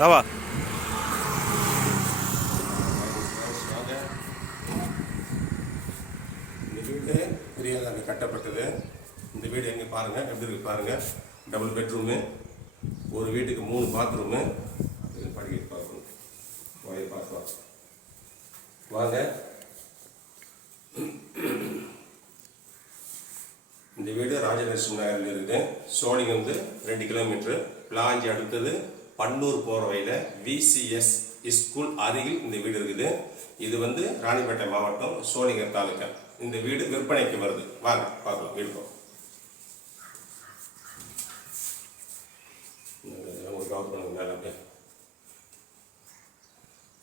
ராவா இந்த வீடு பெரியாதாங்க கட்டப்பட்டது. இந்த வீடு எங்கே பாருங்கள், எப்படி இருக்கு பாருங்கள். டபுள் பெட்ரூமு, ஒரு வீட்டுக்கு 3 பாத்ரூமு. படிக்கிட்டு பார்க்கணும், பார்க்கலாம் வாங்க. இந்த வீடு ராஜலட்சுமி நகரில் இருக்குது. சோழிங்க வந்து 2 கிலோமீட்டர். பிளாஞ்சி அடுத்தது பன்னூர் போகிற வழியில் VCS ஸ்கூல் அருகில் இந்த வீடு இருக்குது. இது வந்து ராணிப்பேட்டை மாவட்டம், சோழிங்கர் தாலுக்கா. இந்த வீடு விற்பனைக்கு வருது. வாங்க பார்க்கலாம் வீடு. கவர் பண்ணுங்க மேலே அப்படியே.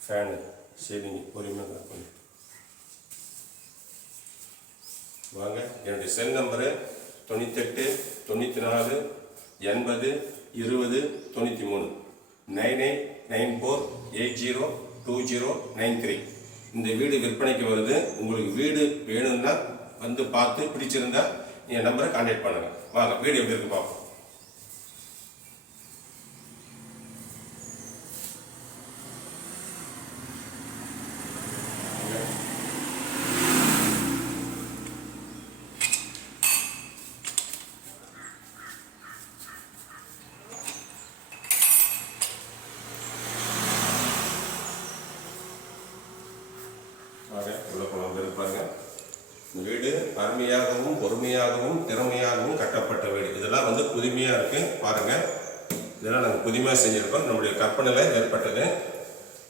ஃபேனு சரிங்க, பொறுமையாக பண்ணி வாங்க. என்னுடைய செல் நம்பரு 98 94 80 20 93 9894802093. இந்த வீடு விற்பனைக்கு வருது. உங்களுக்கு வீடு வேணும்னா வந்து பார்த்து பிடிச்சிருந்தா என் நம்பரை கான்டாக்ட் பண்ணுங்க. வாங்க வீடு எப்படி இருக்கு பார்ப்போம். உள்ள போலாம் பாருங்க. இந்த வீடு அருமையாகவும் பொறுமையாகவும் திறமையாகவும் கட்டப்பட்ட வீடு. இதெல்லாம் வந்து புதுமையாக இருக்கு பாருங்க. இதெல்லாம் நாங்கள் புதுமையாக செஞ்சிருக்கோம், நம்முடைய கற்பனையில் ஏற்பட்டது.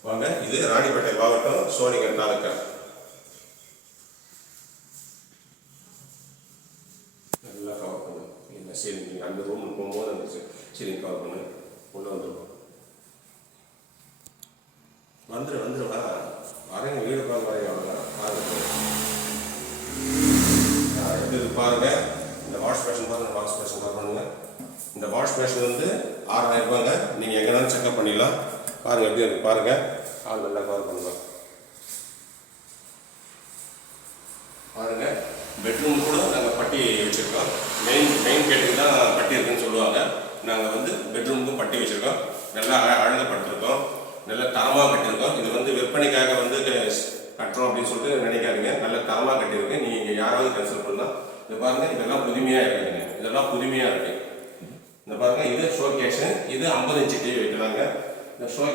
வாங்க, இது ராணிப்பேட்டை மாவட்டம், சோழிங்கர் தாலுக்கா. நல்லா கவர் பண்ணும். இல்லை சரி, நீங்கள் அந்த ரூமுக்கு போகும்போது அந்த சரி கவர் பண்ணு. உள்ள வந்துருக்கோம். வந்துருவா வரேங்க. வீடு பார்க்க வரேங்க. எப்படி பாருங்க. இந்த வாஷ் பேஷன் பாருங்க. வாஷ் பேஷன் கவர் பண்ணுங்க. இந்த வாஷ் பேஷன் வந்து 6000 ரூபாங்க. நீங்கள் எங்கேனாலும் செக்அப் பண்ணிடலாம். பாருங்க எப்படி இருக்கு பாருங்க. ஆள் நல்லா கவர் பண்ணுங்க பாருங்க. பெட்ரூம் கூட நாங்கள் பட்டி வச்சுருக்கோம். மெயின் கேட்டுக்கு தான் பட்டி இருக்குன்னு சொல்லுவாங்க. நாங்கள் வந்து பெட்ரூமுக்கும் பட்டி வச்சுருக்கோம். நல்லா அழகுபடுத்திருக்கோம், நல்ல தரமாக கட்டியிருக்கோம். இது வந்து விற்பனைக்காக வந்து கட்டுறோம் அப்படின்னு சொல்லிட்டு நினைக்காதீங்க. நல்ல தரமாக கட்டியிருக்கு. நீங்கள் யாராவது கன்சல்ட் பண்ணலாம். இது பாருங்க, இதெல்லாம் புதுமையாக இருக்குதுங்க. இதெல்லாம் புதுமையாக இருக்கு. இந்த பாருங்க, இது ஷோ கேஷு. இது 50 இன்ச்சு டிவி வைக்கிறாங்க. இந்த ஷோ